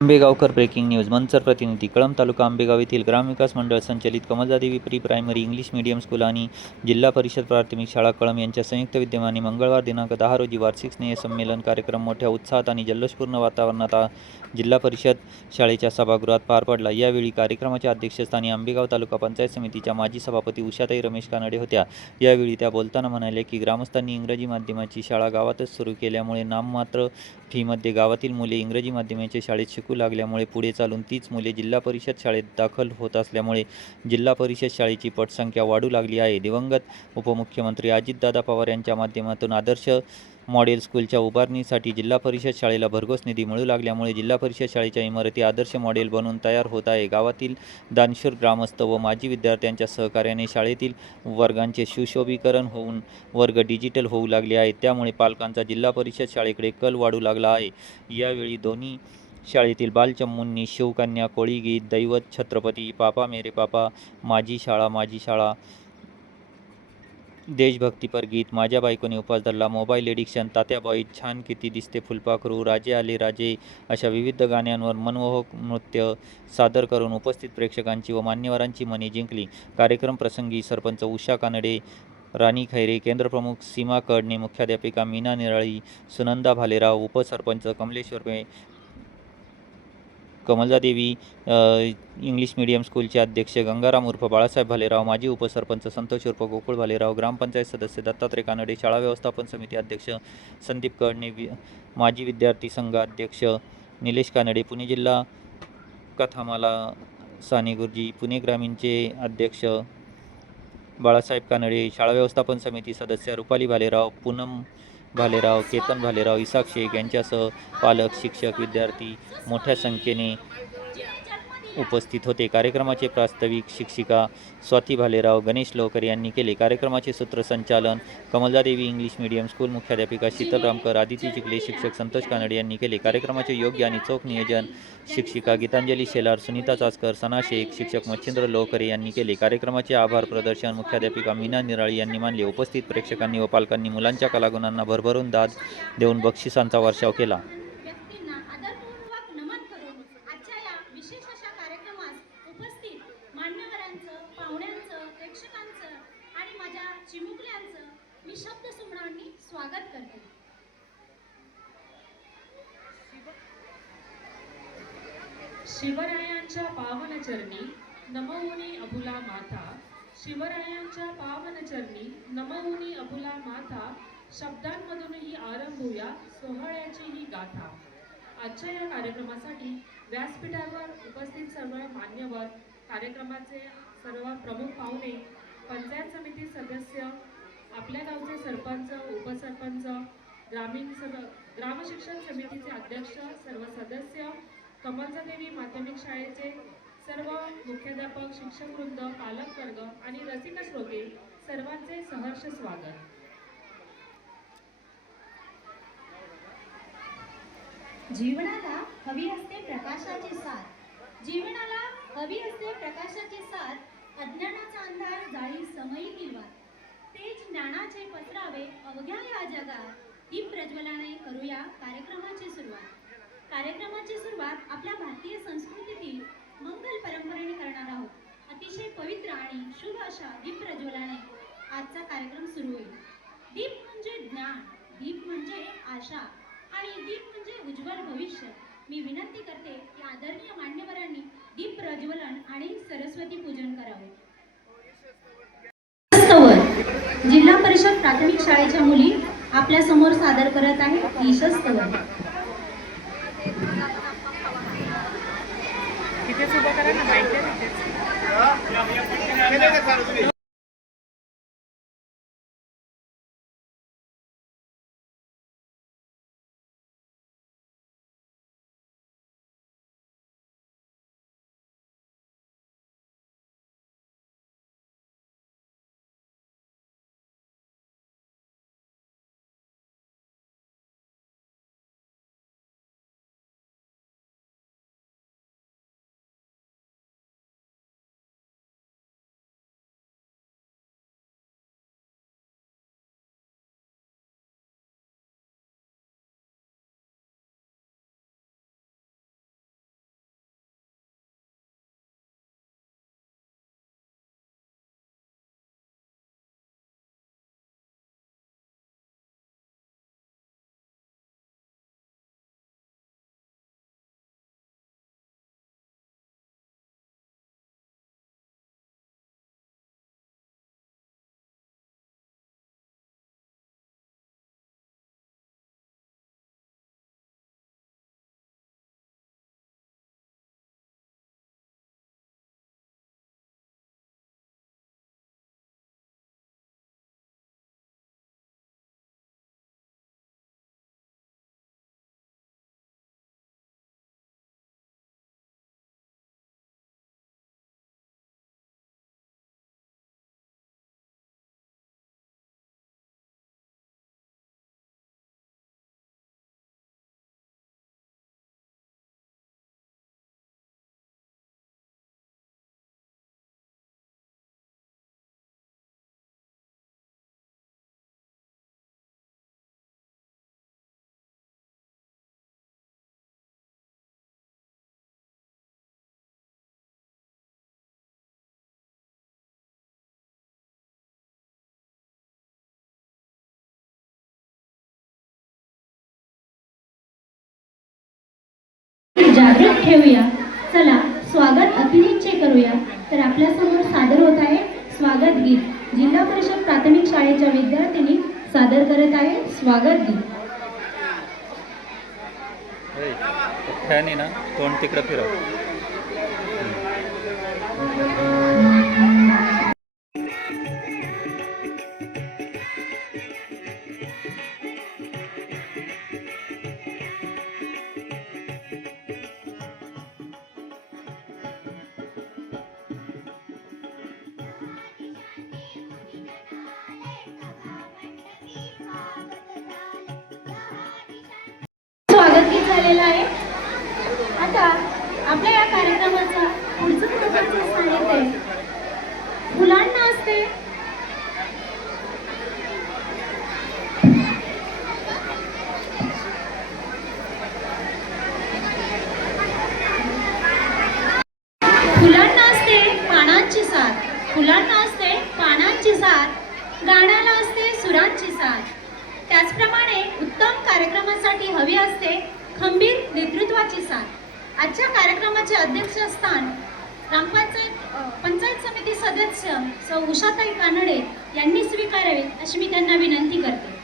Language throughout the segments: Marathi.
आंबेगावकर ब्रेकिंग न्यूज मनसर प्रतिनिधी कळंब तालुका आंबेगाव येथील ग्रामविकास मंडळ संचलित Kamalajadevi pre primary English medium school आणि जिल्हा परिषद प्राथमिक शाळा कळंब यांच्या संयुक्त विद्यमाने मंगळवार दिनांक 10 रोजी वार्षिक स्नेह संमेलन कार्यक्रम मोठ्या उत्साहात आणि जल्लोषपूर्ण वातावरणात जिल्हा परिषद शाळेच्या सभागृहात पार पडला। यावेळी कार्यक्रमाच्या अध्यक्षस्थानी आंबेगाव तालुका पंचायत समितीच्या माजी सभापती उषाताई रमेश कानडे होत्या। यावेळी त्या बोलताना म्हणाल्या की ग्रामस्थांनी इंग्रजी माध्यमाची शाळा गावातच सुरू केल्यामुळे नाममात्र फीमध्ये गावातील मुले इंग्रजी माध्यमाच्या शाळेत शिकू लागल्यामुळे पुढे चालून तीच मुले जिल्हा परिषद शाळेत दाखल होत असल्यामुळे जिल्हा परिषद शाळेची पटसंख्या वाढू लागली आहे। दिवंगत उपमुख्यमंत्री अजितदादा पवार यांच्या माध्यमातून आदर्श मॉडेल स्कूलच्या उभारणीसाठी जिल्हा परिषद शाळेला भरघोस निधी मिळू लागल्यामुळे जिल्हा परिषद शाळेच्या इमारती आदर्श मॉडेल बनून तयार होत आहे। गावातील दानशूर ग्रामस्थ व माजी विद्यार्थ्यांच्या सहकार्याने शाळेतील वर्गांचे सुशोभीकरण होऊन वर्ग डिजिटल होऊ लागले आहेत। त्यामुळे पालकांचा जिल्हा परिषद शाळेकडे कल वाढू लागला आहे। यावेळी दोन्ही शाळेतील बालचमूंनी शिवकन्या, कोळी गीत, दैवत, छत्रपती, पापा मेरे पापा, माझी शाळा, देशभक्तीपर गीत, माझ्या बायकोने उपवास धरला, मोबाईल एडिक्शन, तात्या बॉईज, छान किती दिसते फुलपाखरू, राजे आले राजे अशा विविध गाण्यांवर मनमोहक नृत्य सादर करून उपस्थित प्रेक्षकांची व मान्यवरांची मने जिंकली। कार्यक्रम प्रसंगी सरपंच उषा कानडे, राणी खैरे, केंद्रप्रमुख सीमा कडणे, मुख्याध्यापिका मीना निराळी, सुनंदा भालेराव, उपसरपंच कमलेश्वर कमलजादेवी इंग्लिश मीडियम स्कूलचे अध्यक्ष गंगाराम उर्फ बाळासाहेब भालेराव, माजी उपसरपंच संतोष उर्फ गोकुळ भालेराव, ग्रामपंचायत सदस्य दत्तात्रय कानडे, शाळा व्यवस्थापन समिती अध्यक्ष संदीप कडणे, माजी विद्यार्थी संघ अध्यक्ष निलेश कानडे, पुणे जिल्हा कथामाला साने गुरुजी, पुणे ग्रामीणचे अध्यक्ष बाळासाहेब कानडे, शाळा व्यवस्थापन समिती सदस्य रुपाली भालेराव, पूनम भालेराव, केतन भालेराव, इसाक शेख यांच्यासह पालक, शिक्षक, विद्यार्थी मोठ्या संख्येने उपस्थित होते। कार्यक्रमाचे प्रास्ताविक शिक्षिका स्वाती भालेराव, गणेश लोकर यांनी केले। कार्यक्रमाचे सूत्रसंचालन कमलजादेवी इंग्लिश मीडियम स्कूल मुख्याध्यापिका शीतल रामकर, आदिती चिखले, शिक्षक संतोष कानडे यांनी केले। कार्यक्रमाचे योग्य आणि चोख नियोजन शिक्षिका गीतांजली शेलार, सुनीता चाचकर, सना शेख, शिक्षक मच्छिंद्र लोकरे यांनी केले। कार्यक्रमाचे आभार प्रदर्शन मुख्याध्यापिका मीना निराळी यांनी मानले। उपस्थित प्रेक्षकांनी व पालकांनी मुलांच्या कलागुणांना भरभरून दाद देऊन बक्षिसांचा वर्षाव केला। मी शब्द सुमनांनी स्वागत करते। शिवरायांच्या पावन चरणी नमवुनी अबुला माता, शिवरायांच्या पावन चरणी नमवुनी अबुला माता, शब्दांमधूनही आरंभूया सोहळ्याची ही गाथा। आजच्या या कार्यक्रमासाठी व्यासपीठावर उपस्थित सर्व मान्यवर, कार्यक्रमाचे सर्व प्रमुख पाहुणे, पंचायत समिती सदस्य, आपल्या गावचे सरपंच, उपसरपंच, ग्राम शिक्षण समितीचे अध्यक्ष, सर्व सदस्य, कमलजादेवी माध्यमिक शाळेचे सर्व मुख्याध्यापक, शिक्षक वृंद, पालक वर्ग आणि रसिक श्रोते सर्वांचे सहर्ष स्वागत। जीवनाला हवी असते प्रकाशाची साथ, जीवनाला हवी असते प्रकाशाची साथ, अज्ञानाचा अंधार जाळी समयी किलवा, तेज ज्ञानाचे पसरावे अवघ्या या जगात, दीप प्रज्वलाने करूया कार्यक्रमाची सुरुवात। कार्यक्रमाची सुरुवात आपल्या भारतीय संस्कृतीतील मंगल परंपरेने करणार आहोत। अतिशय पवित्र आणि शुभ अशा दीप प्रज्वलाने आजचा कार्यक्रम सुरू होईल। दीप म्हणजे ज्ञान, दीप म्हणजे आशा आणि दीप म्हणजे उज्ज्वल भविष्य। मी विनंती करते की आदरणीय मान्यवरांनी दीप प्रज्वलन आणि सरस्वती पूजन करावे। जिल्हा परिषद प्राथमिक शाळेच्या मुली आपल्या समोर सादर करत आहेत ईशस्तवन। तिथेच उभं करा ना, माहिती आहे। जागृत ठेवूया. चला स्वागत अतिथींचे करूया. तर आपल्यासमोर सादर होत आहे स्वागत गीत. जिल्हा परिषद प्राथमिक शाळेच्या विद्यार्थिनी सादर करत आहे स्वागत गीत. फॅन ना तोंड तिकडं फिरव. स्वागत गीत झालेलं आहे. आता आपल्या या कार्यक्रमाचा पुढचं महत्त्वाचं स्थान येते फुलांना असते. फुलांना असते पानांची साथ, फुलांना असते पानांची साथ, गाण्याला असते सुरांची साथ. त्याचप्रमाणे उत्तम कार्यक्रमासाठी हवी असते खंबीर नेतृत्वाची साथ. आजच्या कार्यक्रमाचे अध्यक्षस्थान पंचायत समिती सदस्य सौ उषाताई कानडे यांनी स्वीकारावे अशी मी त्यांना विनंती करते.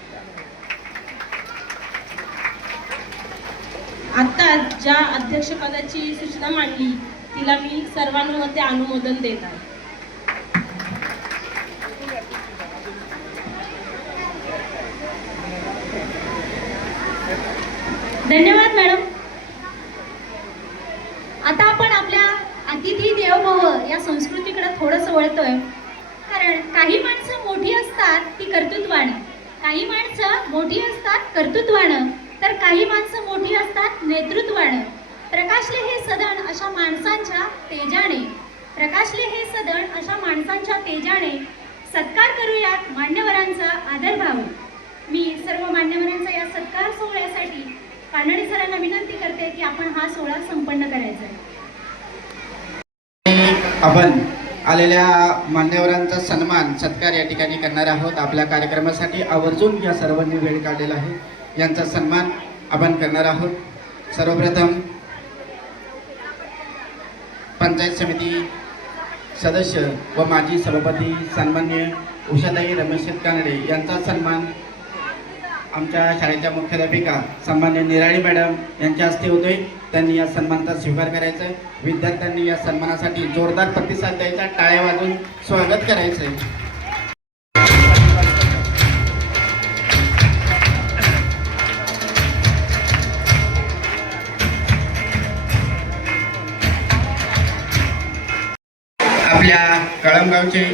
आता ज्या अध्यक्षपदाची सूचना मांडली तिला मी सर्वानुमते अनुमोदन देत आहे. धन्यवाद मॅडम. आता आपण आपल्या अतिथी देवो भव या संस्कृतीकडे थोडंसं वळतोय. कारण काही माणसं मोठी असतात ती कर्तृत्वानं, काही माणसं मोठी असतात कर्तृत्वानं, तर काही माणसं मोठी असतात नेतृत्वानं. प्रकाशले हे सदन अशा माणसांच्या तेजाने, प्रकाशले हे सदन अशा माणसांच्या तेजाने सत्कार करूयात मान्यवरांचा आदरभाव. मी सर्व मान्यवरांचा या सत्कार सोहळ्यासाठी कानडे सरांना विनंती करते की आपण हा सोहळा संपन्न करायचा आहे. आपण आलेल्या मान्यवरांचा सन्मान सत्कार या ठिकाणी करणार आहोत. आपल्या कार्यक्रमासाठी आवर्जून या सर्वांनी वेळ काढलेला आहे. यांचा सन्मान आपण करणार आहोत. सर्वप्रथम पंचायत समिती सदस्य व माजी सभापती सन्मान्य उषाताई रमेश कानडे यांचा सन्मान आमच्या शाळेच्या मुख्याध्यापिका सन्मान्य निराळी मॅडम यांच्या हस्ते होतोय. त्यांनी या सन्मानाचा स्वीकार करायचा आहे. विद्यार्थ्यांनी या सन्मानासाठी जोरदार प्रतिसाद द्यायचा, टाळ्या वाजवून स्वागत करायचं आहे. आपल्या कळमगावचे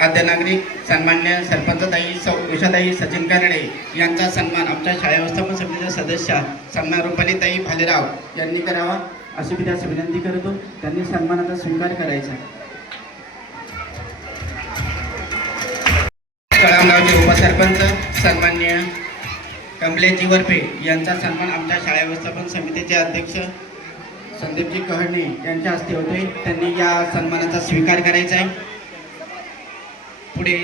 आद्य नागरिक सन्मान्य सरपंचताई सौ उषाताई सचिन कानडे यांचा सन्मान आमच्या शाळा व्यवस्थापन समितीच्या सदस्या सन्मान रुपालीताई भालेराव यांनी करावा अशी मी त्यास विनंती करतो. त्यांनी सन्मानाचा स्वीकार करायचा. कळमगावचे उपसरपंच सन्मान्य कमलेजी वरपे यांचा सन्मान आमच्या शाळा व्यवस्थापन समितीचे अध्यक्ष संदीपजी कहणे यांच्या हस्ते होते. त्यांनी या सन्मानाचा स्वीकार करायचा आहे. पुढे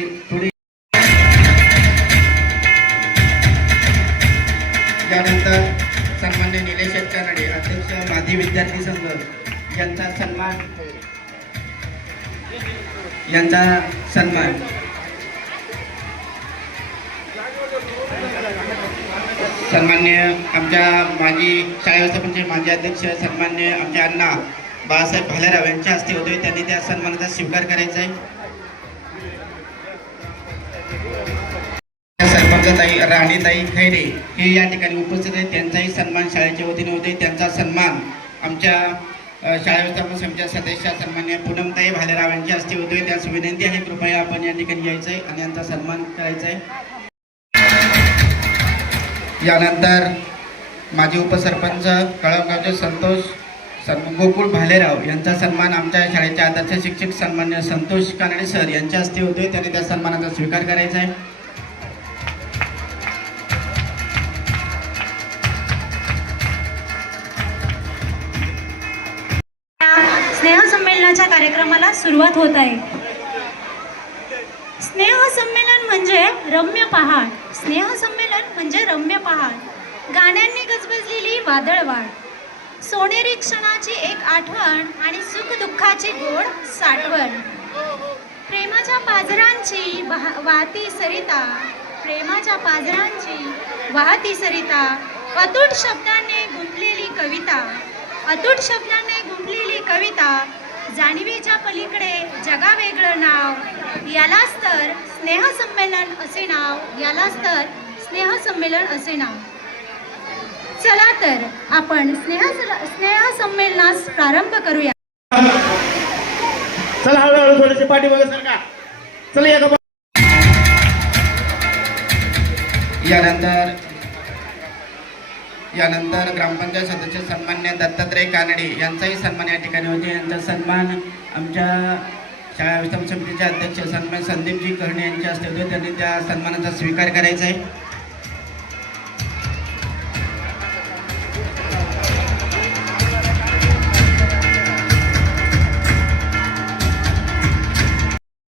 त्यानंतर सन्मान्य निलेश कानडे अध्यक्ष माजी विद्यार्थी संघ यांचा सन्मान सन्मान्य आमच्या माजी शाळा व्यवस्थापनाचे माजी अध्यक्ष सन्मान्य आमचे अण्णा बाळासाहेब भालेराव यांच्या हस्ते होतोय. त्यांनी त्या सन्मानाचा स्वीकार करायचा आहे. सरपंचताई राणीताई खैरे हे या ठिकाणी उपस्थित आहेत. त्यांचाही सन्मान शाळेच्या वतीने होते. त्यांचा सन्मान आमच्या शाळा व्यवस्थापन समितीच्या सदस्य सन्मान्य पूनमताई भालेराव यांच्या हस्ते होतोय. त्यास विनंती आहे कृपया आपण या ठिकाणी यायचं आहे आणि यांचा सन्मान करायचा आहे. यानंतर माजी उपसरपंच कळमगावचे संतोष गोकुळ भालेराव यांचा सन्मान आमच्या शाळेचे आदर्श शिक्षक सन्मान्य संतोष कानडे सर यांच्या हस्ते होतोय. त्यांनी त्या सन्मानाचा स्वीकार करायचा आहे. स्नेहसंमेलनाच्या कार्यक्रमाला सुरुवात होत आहे. स्नेहसंमेलन म्हणजे रम्य पहाड, स्नेहसंमेलन म्हणजे रम्य पहाड, गाण्यांनी गजबजलेली वादळवाड, सोनेरी क्षणाची एक आठवण आणि सुख दुःखाची गोड साठवण. प्रेमाच्या पाझरांची वाहती सरिता, प्रेमाच्या पाझरांची वाहती सरिता, अतूट शब्दांनी गुंफलेली कविता, अतूट शब्दांनी गुंफलेली कविता, जाणीवेच्या पलीकडे जगा वेगळं नाव, यालाच तर स्नेहसंमेलन असे नाव, यालाच तर स्नेहसंमेलन असे नाव. चला तर आपण स्नेहसंमेलनास प्रारंभ करूया. चला हळूहळू थोडीशी पाठी बघा सरका. चला यानंतर ग्रामपंचायत सदस्य सन्मान्य दत्तात्रय कानडे यांचाही सन्मान या ठिकाणी होते. यांचा सन्मान आमच्या शाळा व्यवस्थापन समितीचे अध्यक्ष सन्मान संदीपजी कहणे यांच्या हस्ते होते. त्यांनी त्या सन्मानाचा स्वीकार करायचा आहे.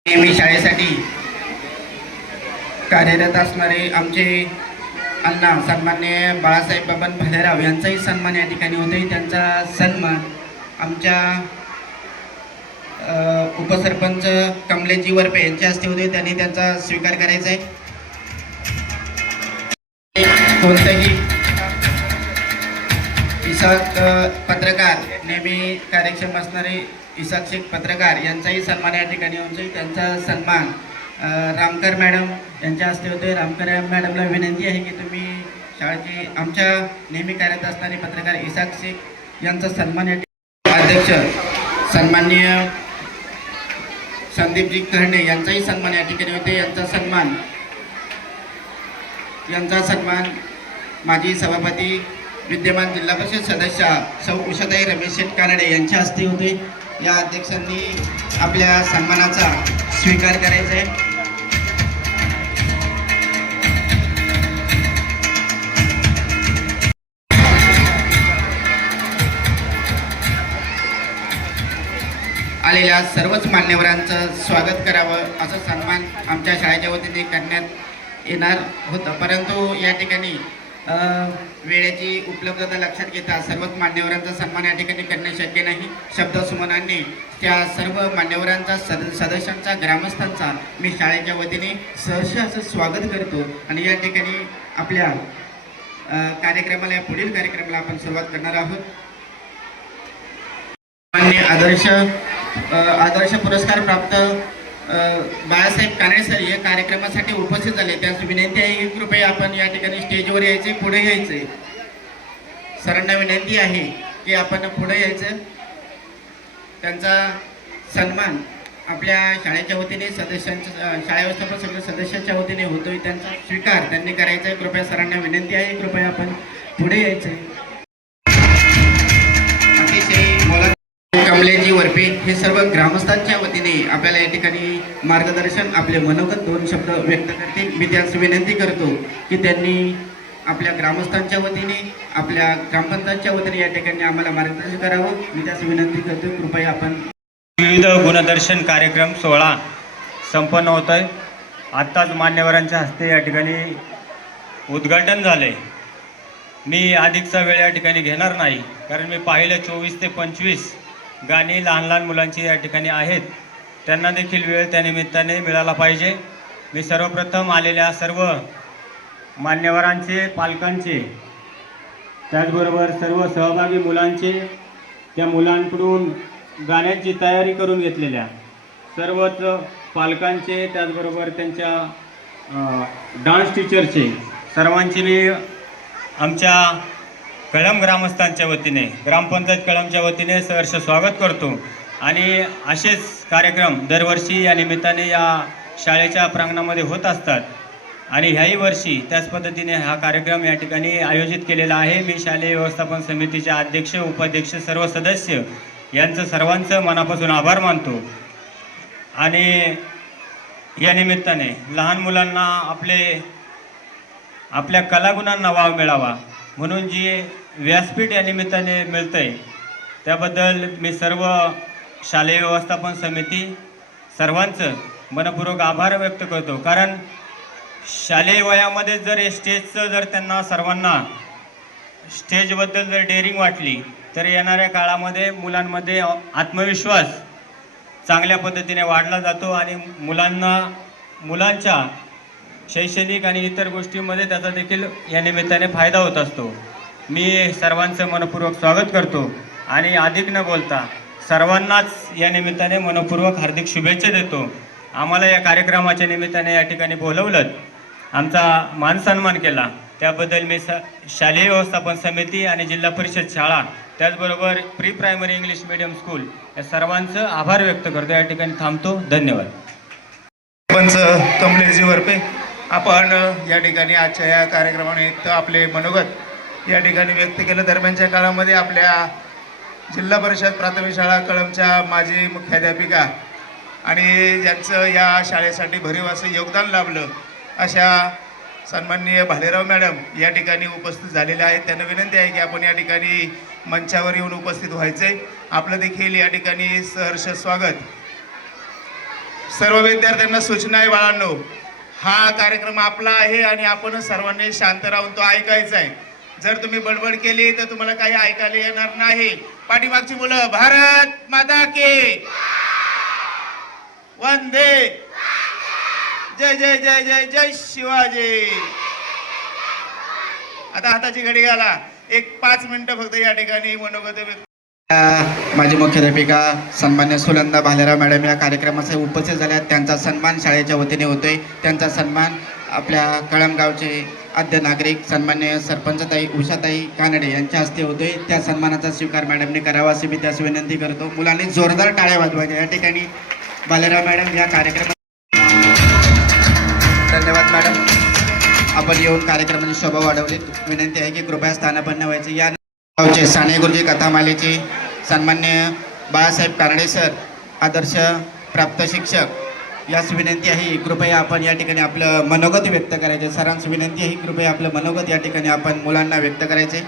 नेहमी शाळेसाठी कार्यरत असणारे आमचे अण्णा सन्मान्य बाळासाहेब बबन भालेराव यांचाही सन्मान या ठिकाणी होते. त्यांचा सन्मान आमच्या उपसरपंच कमलेशजी वरपे यांच्या हस्ते होते. त्यांनी त्यांचा स्वीकार करायचा आहे. कोणतेही इसाक पत्रकार, नेहमी कार्यक्षम असणारे इसाक शेख पत्रकार यांचाही सन्मान या ठिकाणी होते. त्यांचा सन्मान रामकर मॅडम यांच्या हस्ते होते. रामकर मॅडमला विनंती आहे की तुम्ही शाळेचे आमच्या नेहमी कार्यरत असणारे पत्रकार इसाक शेख यांचा सन्मान या ठिकाणी. अध्यक्ष सन्माननीय संदीपजी कहणे यांचाही सन्मान या ठिकाणी होते. यांचा सन्मान माजी सभापती विद्यमान जिल्हा परिषद सदस्य सौ उषाताई रमेश शेठ कानडे यांच्या हस्ते होते. या अध्यक्षांनी आपल्या सन्मानाचा स्वीकार करायचा आहे. आलेल्या सर्वच मान्यवरांचं स्वागत करावं असं सन्मान आमच्या शाळेच्या वतीने करण्यात येणार होतं. परंतु या ठिकाणी वेळेची उपलब्धता लक्षात घेता सर्वच मान्यवरांचा सन्मान या ठिकाणी करणे शक्य नाही. शब्दसुमनांनी त्या सर्व मान्यवरांचा सदस्यांचा ग्रामस्थांचा मी शाळेच्या वतीने सहर्ष असं स्वागत करतो. आणि या ठिकाणी आपल्या कार्यक्रमाला या पुढील कार्यक्रमाला आपण सुरुवात करणार आहोत. मान्य आदर्श पुरस्कार प्राप्त बाळासाहेब कानडे सर या कार्यक्रमासाठी उपस्थित झाले. त्यास विनंती आहे की कृपया आपण या ठिकाणी स्टेजवर यायचे, पुढे यायचे. सरांना विनंती आहे की आपण पुढे यायचं. त्यांचा सन्मान आपल्या शाळेच्या वतीने सदस्यांच्या शाळा व्यवस्थापन समिती सदस्याच्या वतीने होतोय. त्यांचा स्वीकार त्यांनी करायचा आहे. कृपया सरांना विनंती आहे कृपया आपण पुढे यायचे. कमलेशजी वरपे हे सर्व ग्रामस्थांच्या वतीने आपल्याला या ठिकाणी मार्गदर्शन आपले मनोगत 2 शब्द व्यक्त करतील. मी त्यांस विनंती करतो की त्यांनी आपल्या ग्रामस्थांच्या वतीने आपल्या ग्रामपंचायतच्या वतीने या ठिकाणी आम्हाला मार्गदर्शन करावं. मी त्यास विनंती करतो कृपया आपण. विविध गुणदर्शन कार्यक्रम सोहळा संपन्न होत आहे. आत्ताच मान्यवरांच्या हस्ते या ठिकाणी उद्घाटन झालं आहे. मी अधिकचा वेळ या ठिकाणी घेणार नाही, कारण मी पाहिलं 24 ते 25 गाणी लहान लहान मुलांची या ठिकाणी आहेत. त्यांना देखील वेळ त्या निमित्ताने मिळाला पाहिजे. मी सर्वप्रथम आलेल्या सर्व मान्यवरांचे, पालकांचे, त्याचबरोबर सर्व सहभागी मुलांचे, त्या मुलांकडून गाण्याची तयारी करून घेतलेल्या सर्वच पालकांचे, त्याचबरोबर त्यांच्या डान्स टीचरचे सर्वांची मी आमच्या कळंब ग्रामस्थांच्या वतीने, ग्रामपंचायत कळंबच्या वतीने सहर्ष स्वागत करतो. आणि असेच कार्यक्रम दरवर्षी या निमित्ताने या शाळेच्या प्रांगणामध्ये होत असतात. आणि ह्याही वर्षी त्याच पद्धतीने हा कार्यक्रम या ठिकाणी आयोजित केलेला आहे. मी शालेय व्यवस्थापन समितीचे अध्यक्ष, उपाध्यक्ष, सर्व सदस्य यांचं सर्वांचं मनापासून आभार मानतो. आणि या निमित्ताने लहान मुलांना आपल्या कलागुणांना वाव मिळावा म्हणून जी व्यासपीठ या निमित्ताने मिळतं आहे त्याबद्दल मी सर्व शालेय व्यवस्थापन समिती सर्वांचं मनपूर्वक आभार व्यक्त करतो. कारण शालेय वयामध्ये जर स्टेजचं जर त्यांना सर्वांना स्टेजबद्दल जर डेअरिंग वाटली तर येणाऱ्या काळामध्ये मुलांमध्ये आत्मविश्वास चांगल्या पद्धतीने वाढला जातो आणि मुलांच्या शैक्षणिक आणि इतर गोष्टींमध्ये त्याचा देखील या निमित्ताने फायदा होत असतो. मी सर्वांचं मनपूर्वक स्वागत करतो आणि अधिक न बोलता सर्वांनाच या निमित्ताने मनपूर्वक हार्दिक शुभेच्छा देतो. आम्हाला या कार्यक्रमाच्या निमित्ताने या ठिकाणी बोलवलं, आमचा मानसन्मान केला त्याबद्दल मी शालेय व्यवस्थापन समिती आणि जिल्हा परिषद शाळा त्याचबरोबर pre primary English medium school या सर्वांचं आभार व्यक्त करतो. या ठिकाणी थांबतो. धन्यवाद. पंच कमलेशजी वरपे, आपण या ठिकाणी आजच्या या कार्यक्रमाने आपले मनोगत या ठिकाणी व्यक्त केलं. दरम्यानच्या काळामध्ये आपल्या जिल्हा परिषद प्राथमिक शाळा कळंबच्या माजी मुख्याध्यापिका आणि ज्यांचं या शाळेसाठी भरीव असं योगदान लाभलं अशा सन्माननीय भालेराव मॅडम या ठिकाणी उपस्थित झालेले आहेत. त्यांना विनंती आहे की आपण या ठिकाणी मंचावर येऊन उपस्थित व्हायचे. आपलं देखील या ठिकाणी सहर्ष स्वागत. सर्व विद्यार्थ्यांना सूचना आहे बाळांनो, हा कार्यक्रम आपला आहे आणि आपण सर्वांनी शांत राहून तो ऐकायचा आहे. जर तुम्ही बडबड केली तर तुम्हाला काही ऐकायला येणार नाही. पाठीमागची मुलं भारत माता की वंदे, जय जय जय जय जय शिवाजी. आता हाताची घडी घाला. एक 5 मिनिटं फक्त या ठिकाणी मनोगत व्यक्त. माझी मुख्याध्यापिका सन्मान्य सुनंदा भालेराव मॅडम या कार्यक्रमाचे उपस्थित झाल्या. त्यांचा सन्मान शाळेच्या वतीने होतोय. त्यांचा सन्मान आपल्या कळंब गावचे आद्य नागरिक सन्मान्य सरपंचताई उषाताई कानडे यांच्या हस्ते होतोय. त्या सन्मानाचा स्वीकार मॅडमने करावा अशी मी त्यास विनंती करतो. मुलांनी जोरदार टाळ्या वाजवायच्या. या ठिकाणी भालेराव मॅडम या कार्यक्रमात. धन्यवाद मॅडम, आपण येऊन कार्यक्रमाची शोभा वाढवली. विनंती आहे की कृपया स्थानापन्न व्हायचे. या गावचे साने गुरुजी कथामालेचे सन्मान्य बाळासाहेब कारणे सर आदर्श प्राप्त शिक्षक यास विनंती आहे कृपया आपण या ठिकाणी आपलं मनोगत व्यक्त करायचे. सरांस विनंती आहे कृपया आपलं मनोगत या ठिकाणी आपण मुलांना व्यक्त करायचे.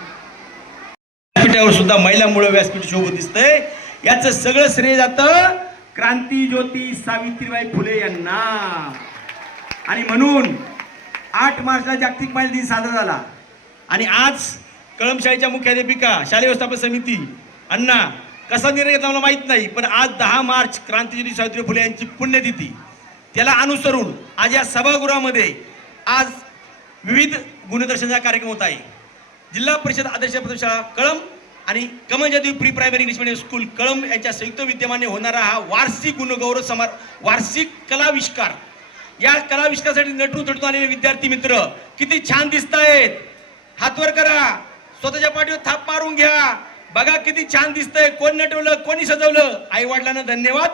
व्यासपीठावर सुद्धा महिलांमुळे व्यासपीठ शोभून दिसतंय. याचं सगळं श्रेय जातं क्रांती ज्योती सावित्रीबाई फुले यांना. आणि म्हणून 8 मार्चला जागतिक महिला दिन साजरा झाला आणि आज कळंब शाळेच्या मुख्याध्यापिका शालेय व्यवस्थापन समिती अण्णा कसा निर्णय घेतला मला माहीत नाही, पण आज 10 मार्च क्रांतीज्योती सावित्रीबाई फुले यांची पुण्यतिथी, त्याला अनुसरून आज या सभागृहामध्ये आज विविध गुणदर्शनाचा कार्यक्रम होत आहे. जिल्हा परिषद आदर्श प्राथमिक शाळा कळंब आणि Kamalajadevi pre primary English medium school Kalamb यांच्या संयुक्त विद्यमाने होणारा हा वार्षिक गुणगौरव वार्षिक कलाविष्कार. या कलाविष्कारासाठी नटून थटून आलेले विद्यार्थी मित्र किती छान दिसत आहेत. हातवर करा, स्वतःच्या पाठीवर थाप मारून घ्या. बघा किती छान दिसतंय. कोण नटवलं, कोणी सजवलं. आई वडिलांना धन्यवाद,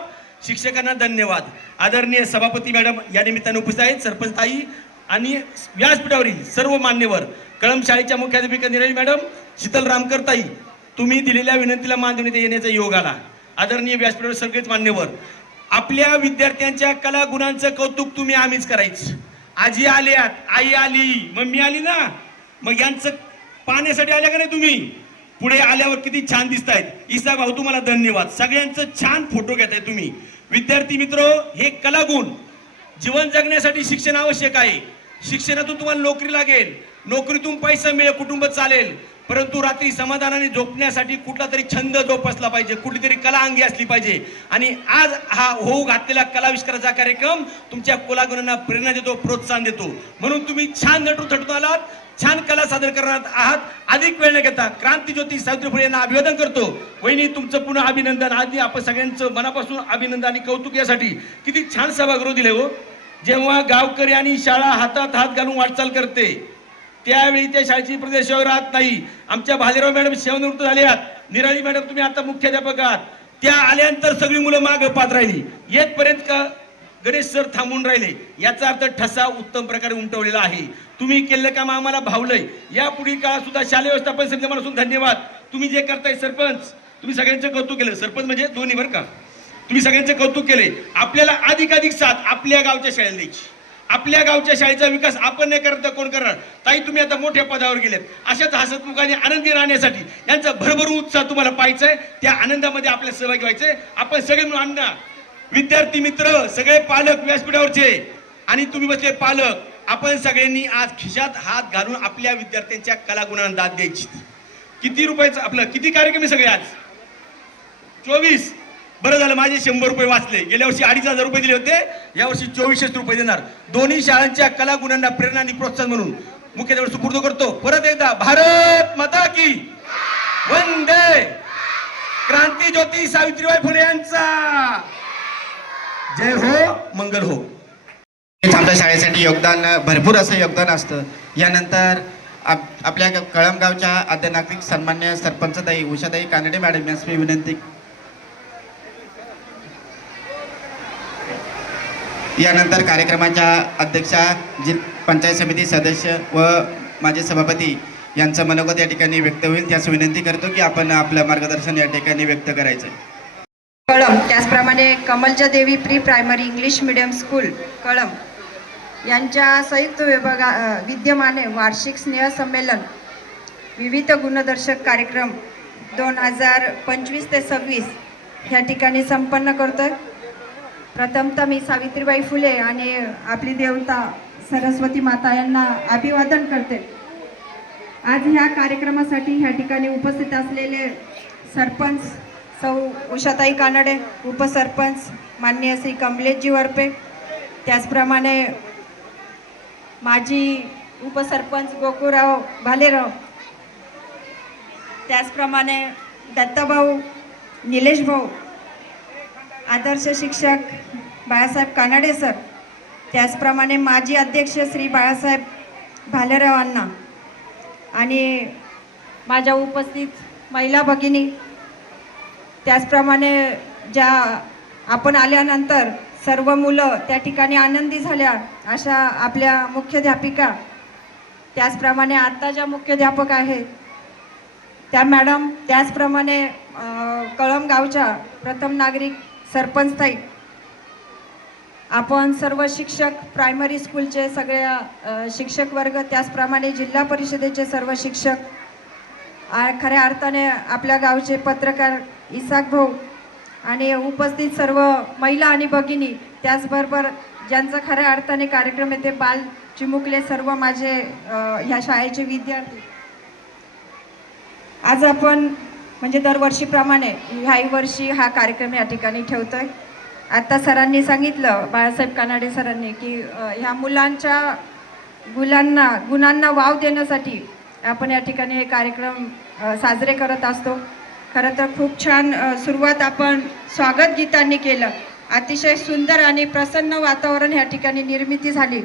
शिक्षकांना धन्यवाद. आदरणीय सभापती मॅडम या निमित्ताने उपस्थित आहेत, सरपंच ताई आणि व्यासपीठावरील सर्व मान्यवर, कळंब शाळेच्या मुख्याध्यापिका निरज मॅडम, शीतल रामकर ताई, तुम्ही दिलेल्या विनंतीला मान देऊन इथे येण्याचा योग आला. आदरणीय व्यासपीठावर सगळेच मान्यवर, आपल्या विद्यार्थ्यांच्या कला गुणांचं कौतुक तुम्ही आम्हीच करायचं. आजी आल्यात, आई आली, मम्मी आली ना, मग यांचं पाहण्यासाठी आल्या का नाही तुम्ही? पुढे आल्यावर किती छान दिसतायत. ईसा भाऊ तुम्हाला धन्यवाद. सगळ्यांचं छान फोटो घेताय तुम्ही. विद्यार्थी मित्र, हे कलागुण जीवन जगण्यासाठी शिक्षण आवश्यक आहे. शिक्षणातून तुम्हाला नोकरी लागेल, नोकरीतून पैसा मिळेल, कुटुंब चालेल, परंतु रात्री समाधानाने झोपण्यासाठी कुठला तरी छंद जोपासला पाहिजे, कुठली तरी कला अंगी असली पाहिजे. आणि आज हा होऊ घातलेला कलाविष्काराचा कार्यक्रम तुमच्या कलागुणांना प्रेरणा देतो, प्रोत्साहन देतो. म्हणून तुम्ही छान नटून थटून आलात, छान कला सादर करणार आहात. अधिक वेळ न घेता क्रांतीज्योती सावित्रीबाई फुले यांना अभिवादन करतो. वहिनी, तुमचं पुन्हा अभिनंदन. आधी आपण सगळ्यांचं मनापासून अभिनंदन आणि कौतुक यासाठी. किती छान सभागृह दिले हो. जेव्हा गावकरी आणि शाळा हातात हात घालून वाटचाल करते त्यावेळी त्या शाळेची प्रदेशावर राहत नाही. आमच्या भालेराव मॅडम सेवानिवृत्त झाल्यात, निराळी मॅडम तुम्ही आता मुख्याध्यापक आहात, त्या आल्यानंतर सगळी मुलं मागं पाहत राहिली. येतपर्यंत का गणेश सर थांबून राहिले. याचा अर्थ ठसा उत्तम प्रकारे उमटवलेला आहे. तुम्ही केलेलं काम आम्हाला भावलंय. या पुढील काळात सुद्धा शालेय व्यवस्थापन समिती म्हणून धन्यवाद. तुम्ही जे करताय सरपंच, तुम्ही सगळ्यांचं कौतुक केलं. सरपंच म्हणजे दोन्ही बरं का, तुम्ही सगळ्यांचं कौतुक केले. आपल्याला अधिकाधिक साथ आपल्या गावच्या शाळेला द्यायची. आपल्या गावच्या शाळेचा विकास आपण नाही करत तर कोण करणार? ताई, तुम्ही आता मोठ्या पदावर गेलेत. अशाच हसतमुखाने आनंदी राहण्यासाठी यांचा भरभरून उत्साह तुम्हाला पाहायचा आहे. त्या आनंदामध्ये आपल्या सहभागी व्हायचंय. आपण सगळे मिळून अण्णा, विद्यार्थी मित्र, सगळे पालक व्यासपीठावरचे आणि तुम्ही बसले पालक, आपण सगळ्यांनी आज खिशात हात घालून आपल्या विद्यार्थ्यांच्या कलागुणांना दाद द्यायची. किती रुपयाचं आपलं किती कार्यक्रम आहे सगळे आज 24. बरं झालं माझे 100 रुपये वाचले. गेल्या वर्षी 2,500 रुपये दिले होते, यावर्षी 2400 रुपये देणार. दोन्ही शाळांच्या कलागुणांना प्रेरणा आणि प्रोत्साहन म्हणून मुख्याध्यापक सुपूर्द करतो. परत एकदा भारत माता की वंदे. क्रांती ज्योती सावित्रीबाई फुले यांचा जय हो, मंगल हो. आमच्या शाळेसाठी योगदान भरपूर असं योगदान असतं. यानंतर आपल्या कळमगावच्या आद्य नागरिक सन्मान्य सरपंचताई उषाताई कानडे मॅडम यांस मी विनंती. यानंतर कार्यक्रमाच्या अध्यक्षा पंचायत समिती सदस्य व माजी सभापती यांचं मनोगत या ठिकाणी व्यक्त होईल. त्यास विनंती करतो की आपण आपलं मार्गदर्शन या ठिकाणी व्यक्त करायचं. कळम, त्याचप्रमाणे Kamalaja Devi pre primary English medium school Kalam यांच्या संयुक्त विद्यमाने वार्षिक स्नेहसंमेलन विविध गुणदर्शक कार्यक्रम 2025 ते 26 ह्या ठिकाणी संपन्न करतो आहे. प्रथमतः मी सावित्रीबाई फुले आणि आपली देवता सरस्वती माता यांना अभिवादन करते. आज ह्या कार्यक्रमासाठी ह्या ठिकाणी उपस्थित असलेले सरपंच सौ उषाताई कानडे, उपसरपंच माननीय श्री कमलेशजी वरपे, त्याचप्रमाणे माजी उपसरपंच गोकुळराव भालेराव, त्याचप्रमाणे दत्ताभाऊ, निलेश भाऊ, आदर्श शिक्षक बाळासाहेब कानडे सर, त्याचप्रमाणे माजी अध्यक्ष श्री बाळासाहेब भालेराव अण्णा आणि माझ्या उपस्थित महिला भगिनी, त्याचप्रमाणे ज्या आपण आल्यानंतर सर्व मुलं त्या ठिकाणी आनंदी झाल्या अशा आपल्या मुख्याध्यापिका, त्याचप्रमाणे आत्ता ज्या मुख्याध्यापक आहेत त्या मॅडम, त्याचप्रमाणे कळम गावच्या प्रथम नागरिक सरपंचताई, आपण सर्व शिक्षक, प्रायमरी स्कूलचे सगळ्या शिक्षक वर्ग, त्याचप्रमाणे जिल्हा परिषदेचे सर्व शिक्षक, खऱ्या अर्थाने आपल्या गावचे पत्रकार इसाक भाऊ आणि उपस्थित सर्व महिला आणि भगिनी, त्याचबरोबर ज्यांचा खऱ्या अर्थाने कार्यक्रम येते बाल चिमुकले सर्व माझे ह्या शाळेचे विद्यार्थी. आज आपण म्हणजे दरवर्षीप्रमाणे ह्याही वर्षी हा कार्यक्रम या ठिकाणी ठेवतोय. आता सरांनी सांगितलं, बाळासाहेब कानडे सरांनी, की ह्या मुलांच्या गुणांना वाव देण्यासाठी आपण या ठिकाणी हे कार्यक्रम साजरे करत असतो. खरं तर खूप छान सुरुवात आपण स्वागत गीतांनी केलं. अतिशय सुंदर आणि प्रसन्न वातावरण या ठिकाणी निर्मिती झाली.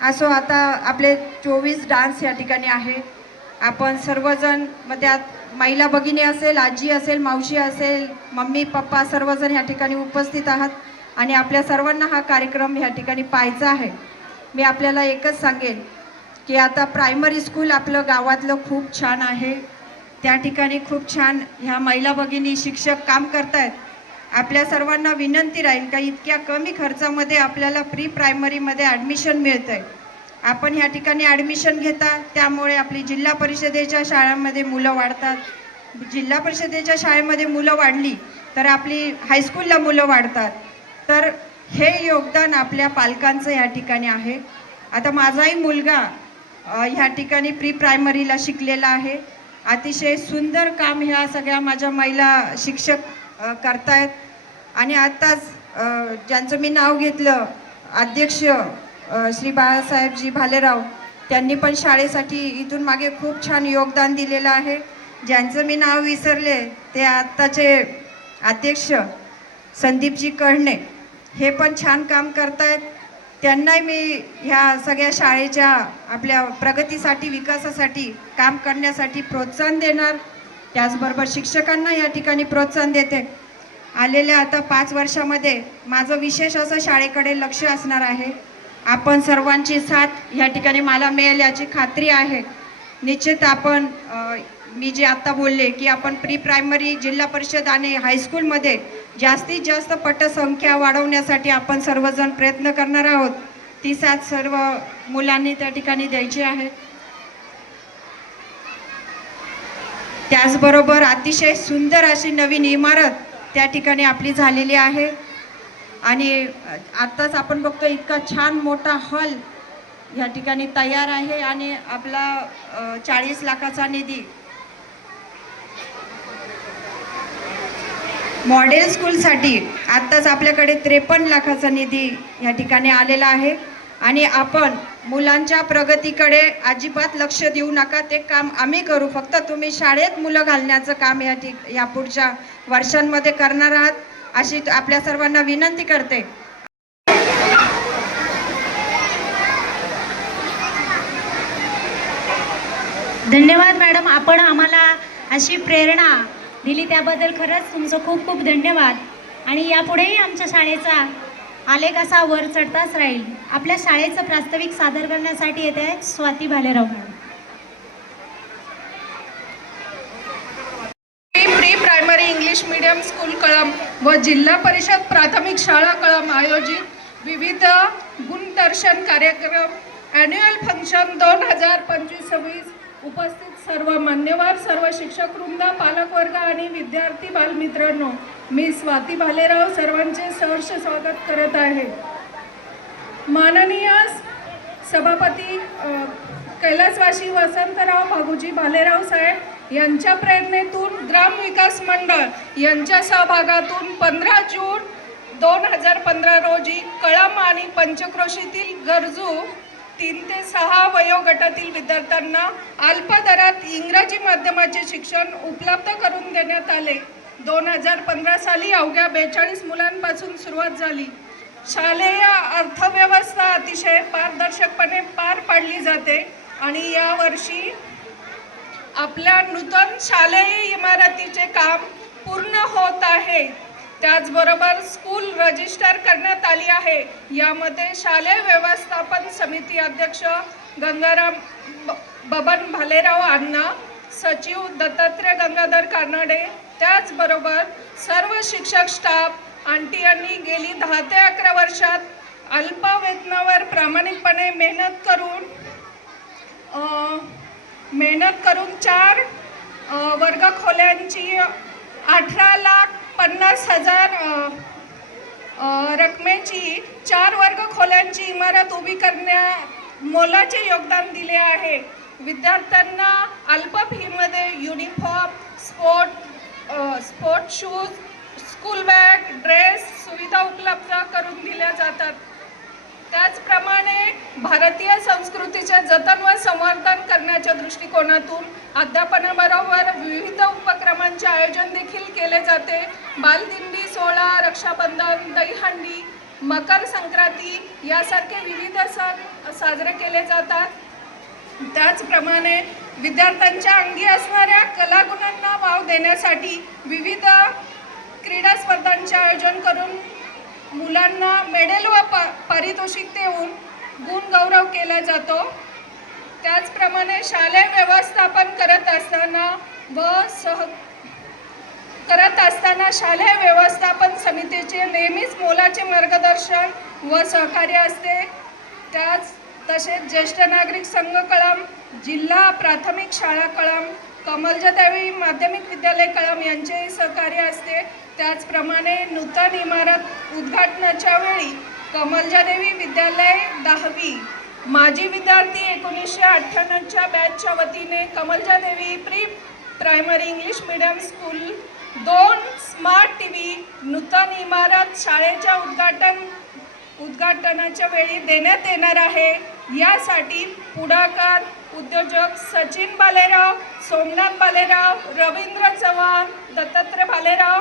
असो, आता आपले 24 डान्स या ठिकाणी आहे. आपण सर्वजण, मग त्यात महिला भगिनी असेल, आजी असेल, मावशी असेल, मम्मी पप्पा सर्वजण या ठिकाणी उपस्थित आहात आणि आपल्या सर्वांना हा कार्यक्रम या ठिकाणी पाहायचा आहे. मी आपल्याला एकच सांगेन की आता प्रायमरी स्कूल आपलं गावातलं खूप छान आहे. त्या ठिकाणी खूप छान ह्या महिला भगिनी शिक्षक काम करतायत. आपल्या सर्वांना विनंती राहील का इतक्या कमी खर्चामध्ये आपल्याला प्री प्रायमरीमध्ये ॲडमिशन मिळतं आहे. आपण ह्या ठिकाणी ॲडमिशन घेता, त्यामुळे आपली जिल्हा परिषदेच्या शाळांमध्ये मुलं वाढतात. जिल्हा परिषदेच्या शाळेमध्ये मुलं वाढली तर आपली हायस्कूलला मुलं वाढतात. तर हे योगदान आपल्या पालकांचं या ठिकाणी आहे. आता माझाही मुलगा ह्या ठिकाणी प्री प्रायमरीला शिकलेला आहे. अतिशय सुंदर काम ह्या सगळ्या माझ्या महिला शिक्षक करतायत. आणि आत्ताच ज्यांचं मी नाव घेतलं, अध्यक्ष श्री बाळासाहेबजी भालेराव, त्यांनी पण शाळेसाठी इथून मागे खूप छान योगदान दिलेलं आहे. ज्यांचं मी नाव विसरले ते आत्ताचे अध्यक्ष संदीपजी कळणे, हे पण छान काम करतायत. त्यांनाही मी ह्या सगळ्या शाळेच्या आपल्या प्रगतीसाठी, विकासासाठी काम करण्यासाठी प्रोत्साहन देणार. त्याचबरोबर शिक्षकांना या ठिकाणी प्रोत्साहन देते. आलेल्या आता 5 वर्षामध्ये माझं विशेष असं शाळेकडे लक्ष असणार आहे. आपण सर्वांची साथ या ठिकाणी मला मिळेल याची खात्री आहे. निश्चित आपण मी जे आत्ता बोलले की आपण प्री प्रायमरी, जिल्हा परिषद आणि हायस्कूलमध्ये जास्तीत जास्त पटसंख्या वाढवण्यासाठी आपण सर्वजण प्रयत्न करणार आहोत. ती साथ सर्व मुलांनी त्या ठिकाणी द्यायची आहे. त्याचबरोबर अतिशय सुंदर अशी नवीन इमारत त्या ठिकाणी आपली झालेली आहे. आणि आत्ताच आपण बघतो इतका छान मोठा हॉल या ठिकाणी तयार आहे. आणि आपला 40 लाखाचा निधी मॉडेल स्कूलसाठी आत्ताच आपल्याकडे 53 लाखाचा निधी या ठिकाणी आलेला आहे आणि आपण मुलांच्या प्रगतीकडे अजिबात लक्ष देऊ नका. ते काम आम्ही करू. फक्त तुम्ही शाळेत मुलं घालण्याचं काम या पुढच्या वर्षांमध्ये करणार आहात अशी आपल्या सर्वांना विनंती करते. धन्यवाद मॅडम, आपण आम्हाला अशी प्रेरणा दिली त्याबद्दल खरंच तुमचं खूप खूप धन्यवाद. आणि यापुढेही आमच्या शाळेचा आलेख असा वर चढताच राहील. आपल्या शाळेचं प्रास्ताविक सादर करण्यासाठी येते आहेत Swati Bhalerao madam. Pre primary English medium school Kalamb व जिल्हा परिषद प्राथमिक शाळा कळंब आयोजित विविध गुणदर्शन कार्यक्रम ॲन्युअल फंक्शन 2025-26 उपस्थित सर्व मान्यवर, सर्व शिक्षक वृंद, पालकवर्ग आणि विद्यार्थी बालमित्रांनो, मी स्वाती भालेराव सर्वांचे सहर्ष स्वागत करत आहे. माननीय सभापती कैलासवासी वसंतराव भागुजी भालेराव साहेब यांच्या प्रेरणेतून ग्रामविकास मंडळ यांच्या सहभागातून 15 जून 2015 रोजी कळंब आणि पंचक्रोशीतील गरजू 3 ते 6 वयोगटातील विद्यार्थ्यांना अल्प दरात इंग्रजी माध्यमाचे शिक्षण उपलब्ध करून देण्यात आले. 2015 साली अवघ्या 42 मुलांपासून सुरुवात झाली. शालेय अर्थव्यवस्था अतिशय पारदर्शकपणे पार पाडली जाते आणि यावर्षी आपल्या नूतन शालेय इमारतीचे काम पूर्ण होत आहे. त्याचबरोबर स्कूल रजिस्टर करण्यात आली आहे. यामध्ये शालेय व्यवस्थापन समिती अध्यक्ष गंगाराम बबन भालेराव अण्णा, सचिव दत्तात्रय गंगाधर कानडे, त्याचबरोबर सर्व शिक्षक स्टाफ आंटी यांनी गेली 10 ते 11 वर्षात अल्प वेतनावर प्रामाणिकपणे मेहनत करून 4 वर्गखोल्यांची 18,50,000 रकमेची 4 वर्गखोल्यांची इमारत उभी करण्यात मोलाचे योगदान दिले आहे. विद्यार्थ्यांना अल्प फीमध्ये uniform, sport shoes, school bag, dress सुविधा उपलब्ध करून दिल्या जातात. त्याचप्रमाणे भारतीय संस्कृतीचे जतन व संवर्धन करण्याच्या दृष्टिकोनातून अध्यापनाबरोबर विविध उपक्रमांचे आयोजन देखील केले जाते. बालदिंडी सोहळा, रक्षाबंधन, दहीहंडी, मकर संक्रांती यासारखे विविध सण साजरे केले जातात. त्याचप्रमाणे विद्यार्थ्यांच्या अंगी असणाऱ्या कलागुणांना वाव देण्यासाठी विविध क्रीडा स्पर्धांचे आयोजन करून मुलांना मेडल व पारितोषिक देऊन गुण गौरव केला जातो. त्याचप्रमाणे शालेय व्यवस्थापन करत असताना शालेय व्यवस्थापन समितीचे नेहमीच मोलाचे मार्गदर्शन व सहकार्य असते. तसेच ज्येष्ठ नागरिक संघ कळंब, जिल्हा प्राथमिक शाळा कळंब, कमलजादेवी माध्यमिक विद्यालय कळंब यांचेही सहकार्य असते. त्याचप्रमाणे नूतन इमारत उद्घाटनाच्या वेळी कमलजादेवी विद्यालय 10वी माजी विद्यार्थी 1998च्या बॅचच्या वतीने Kamalajadevi pre primary English medium school 2 smart TV नूतन इमारत शाळेच्या उद्घाटनाच्या वेळी देण्यात येणार आहे. यासाठी पुढाकार उद्योजक सचिन भालेराव, सोमनाथ भालेराव, रवींद्र चव्हाण, दत्तात्रय भालेराव,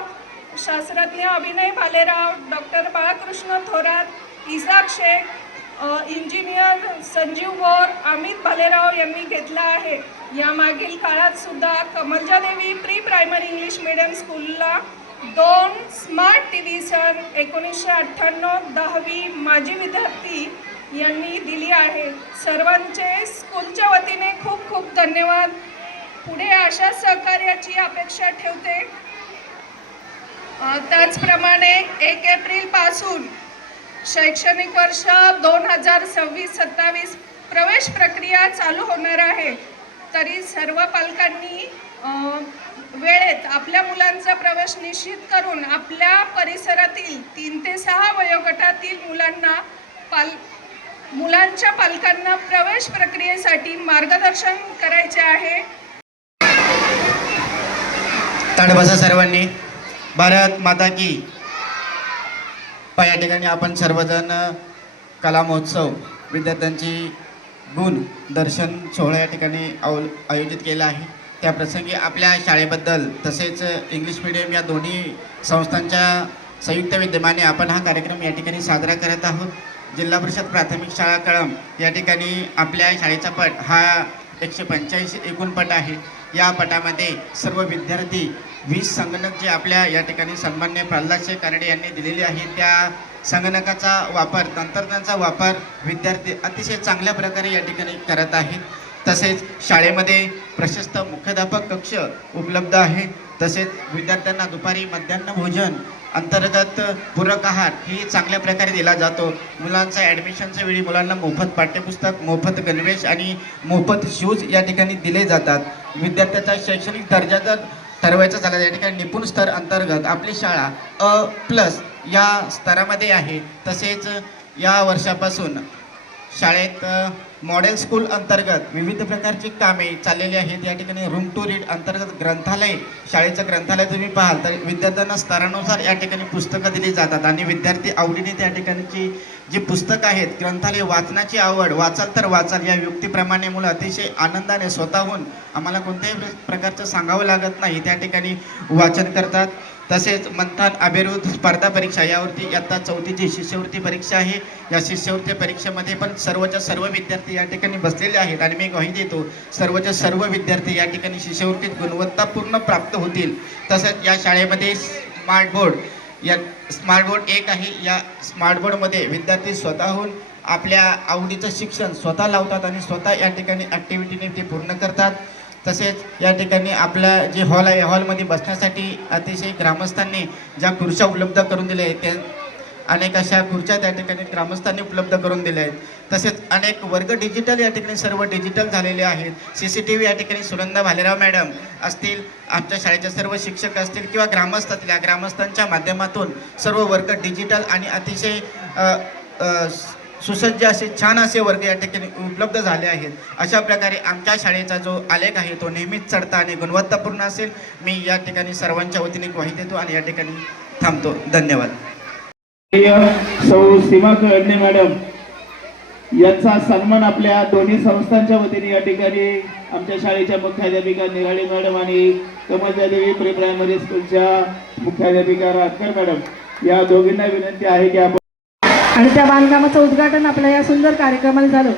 शास्त्रज्ञ अभिनय भालेराव, डॉक्टर बाळकृष्ण थोरात, इसाक शेख, इंजिनियर संजीव गोर, अमित भालेराव यांनी घेतला आहे. यामागील काळात सुद्धा कमलजादेवी प्री प्रायमरी इंग्लिश मीडियम स्कूलला 2 स्मार्ट TV सन 1998 10वी माजी विद्यार्थी यांनी दिली आहे. सर्वांचे स्कूलच्या वतीने खूप खूप धन्यवाद. पुढे अशा सहकार्याची अपेक्षा ठेवते. त्याचप्रमाणे 1 एप्रिलपासून शैक्षणिक वर्ष 2026-27 प्रवेश प्रक्रिया चालू होणार आहे. तरी सर्व पालकांनी वेळेत आपल्या मुलांचा प्रवेश निश्चित करून आपल्या परिसरातील 3 ते 6 वयोगटातील मुलांच्या पालकांना प्रवेश प्रक्रियेसाठी मार्गदर्शन करायचे आहे. ताडबसा सर्वांनी. भारत माता की. या ठिकाणी आपण सर्वजण कला महोत्सव विद्यार्थ्यांची गुण दर्शन सोहळा या ठिकाणी आयोजित केला आहे. त्या प्रसंगी आपल्या शाळेबद्दल तसेच इंग्लिश मीडियम या दोन्ही संस्थांच्या संयुक्त विद्यमाने आपण हा कार्यक्रम या ठिकाणी साजरा करत आहोत. जिल्हा परिषद प्राथमिक शाळा कळंब या ठिकाणी आपल्या शाळेचा पट हा 185 एकूण पट आहे. या पटामध्ये सर्व विद्यार्थी 20 संगणक जे आपल्या या ठिकाणी सन्मान्य प्रल्हाद कानडे यांनी दिलेले आहेत, त्या संगणकाचा वापर, तंत्रज्ञानाचा वापर विद्यार्थी अतिशय चांगल्या प्रकारे या ठिकाणी करत आहेत. तसेच शाळेमध्ये प्रशस्त मुख्याध्यापक कक्ष उपलब्ध आहे. तसेच विद्यार्थ्यांना दुपारी मध्यान्ह भोजन अंतर्गत पूरक आहार ही चांगल्या प्रकारे दिला जातो. मुलांचा ॲडमिशनच्या वेळी मुलांना मोफत पाठ्यपुस्तक, मोफत गणवेश आणि मोफत शूज या ठिकाणी दिले जातात. विद्यार्थ्याचा शैक्षणिक दर्जा जर ठरवायचा झाला या ठिकाणी निपुण स्तर अंतर्गत आपली शाळा A+ या स्तरामध्ये आहे. तसेच या वर्षापासून शाळेत मॉडेल स्कूल अंतर्गत विविध प्रकारची कामे चाललेली आहेत. या ठिकाणी रूम टू रीड अंतर्गत ग्रंथालय, शाळेचं ग्रंथालय तुम्ही पाहाल तर विद्यार्थ्यांना स्तरानुसार या ठिकाणी पुस्तकं दिली जातात आणि विद्यार्थी आवडीने त्या ठिकाणची जी पुस्तकं आहेत, ग्रंथालय वाचनाची आवड, वाचाल तर वाचाल या युक्तीप्रमाणे मुलं अतिशय आनंदाने स्वतःहून, आम्हाला कोणत्याही प्रकारचं सांगावं लागत नाही, त्या ठिकाणी वाचन करतात. तसेच मंथन, अभिरुद्ध स्पर्धा परीक्षा यावरती इयत्ता 4थीची शिष्यवृत्ती परीक्षा आहे. या शिष्यवृत्ती परीक्षेमध्ये पण सर्वच्या सर्व विद्यार्थी या ठिकाणी बसलेले आहेत आणि मी ग्वाही देतो सर्वच्या सर्व विद्यार्थी या ठिकाणी शिष्यवृत्तीत गुणवत्तापूर्ण प्राप्त होतील. तसंच या शाळेमध्ये स्मार्ट बोर्ड 1 आहे. या स्मार्ट बोर्डमध्ये विद्यार्थी स्वतःहून आपल्या आवडीचं शिक्षण स्वतः लावतात आणि स्वतः या ठिकाणी ॲक्टिव्हिटीने ते पूर्ण करतात. तसेच या ठिकाणी आपला जे हॉल आहे, हॉलमध्ये बसण्यासाठी अतिशय ग्रामस्थांनी ज्या खुर्च्या उपलब्ध करून दिल्या आहेत, त्या अनेक अशा खुर्च्या त्या ठिकाणी ग्रामस्थांनी उपलब्ध करून दिल्या आहेत. तसेच अनेक वर्ग डिजिटल या ठिकाणी सर्व डिजिटल झालेले आहेत. CCTV या ठिकाणी सुनंदा भालेराव मॅडम असतील, आमच्या शाळेचे सर्व शिक्षक असतील किंवा ग्रामस्थ असतील, या ग्रामस्थांच्या माध्यमातून सर्व वर्ग डिजिटल आणि अतिशय सुसज्ज असे छान असे वर्ग या ठिकाणी उपलब्ध झाले आहेत. अशा प्रकारे आमच्या शाळेचा जो आलेख आहे तो नेहमीच चढता आणि गुणवत्तापूर्ण असेल. मी या ठिकाणी सर्वांच्या वतीने ग्वाही देतो आणि या ठिकाणी थांबतो. धन्यवाद. सौ सीमा कळणे मॅडम यांचा सन्मान आपल्या दोन्ही संस्थांच्या वतीने या ठिकाणी आमच्या शाळेच्या मुख्याध्यापिका निराळे मॅडम आणि कमलजादेवी प्री प्रायमरी स्कूलच्या मुख्याध्यापिका रातकर मॅडम या दोघींना विनंती आहे की आपण आणि त्या बांधकामाचं उद्घाटन आपल्या या सुंदर कार्यक्रमाला झालं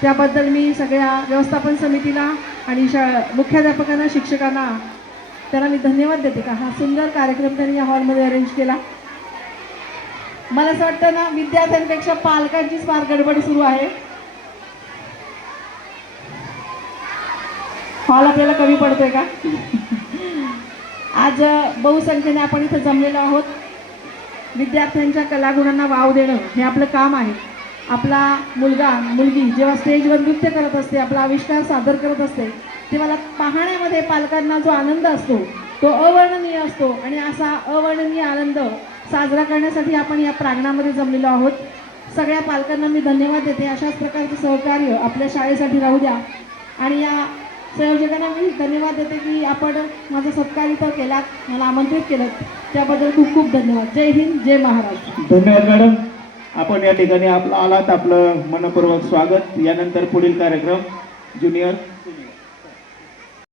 त्याबद्दल मी सगळ्या व्यवस्थापन समितीला आणि मुख्याध्यापकांना, शिक्षकांना त्यांना मी धन्यवाद देते का हा सुंदर कार्यक्रम त्यांनी या हॉलमध्ये अरेंज केला. मला असं वाटतं ना, विद्यार्थ्यांपेक्षा पालकांचीच फार गडबड सुरू आहे. हॉल आपल्याला कमी पडतोय का? आज बहुसंख्येने आपण इथं जमलेलो आहोत. विद्यार्थ्यांच्या कलागुणांना वाव देणं हे आपलं काम आहे. आपला मुलगी जेव्हा स्टेजवर नृत्य करत असते, आपला आविष्कार सादर करत असते, तेव्हा पाहण्यामध्ये पालकांना जो आनंद असतो तो अवर्णनीय असतो आणि असा अवर्णनीय आनंद साजरा करण्यासाठी आपण या प्रांगणामध्ये जमलेलो आहोत. सगळ्या पालकांना मी धन्यवाद देते. अशाच प्रकारचं सहकार्य आपल्या शाळेसाठी राहू द्या आणि या संयोजकांना मी धन्यवाद देते की आपण माझा सत्कार इथं केलात, मला आमंत्रित केलं, त्याबद्दल खूप खूप धन्यवाद. जय हिंद, जय महाराष्ट्र. धन्यवाद मॅडम. आपण या ठिकाणी आलात, आपलं मनपूर्वक स्वागत. यानंतर पुढील कार्यक्रम ज्युनियर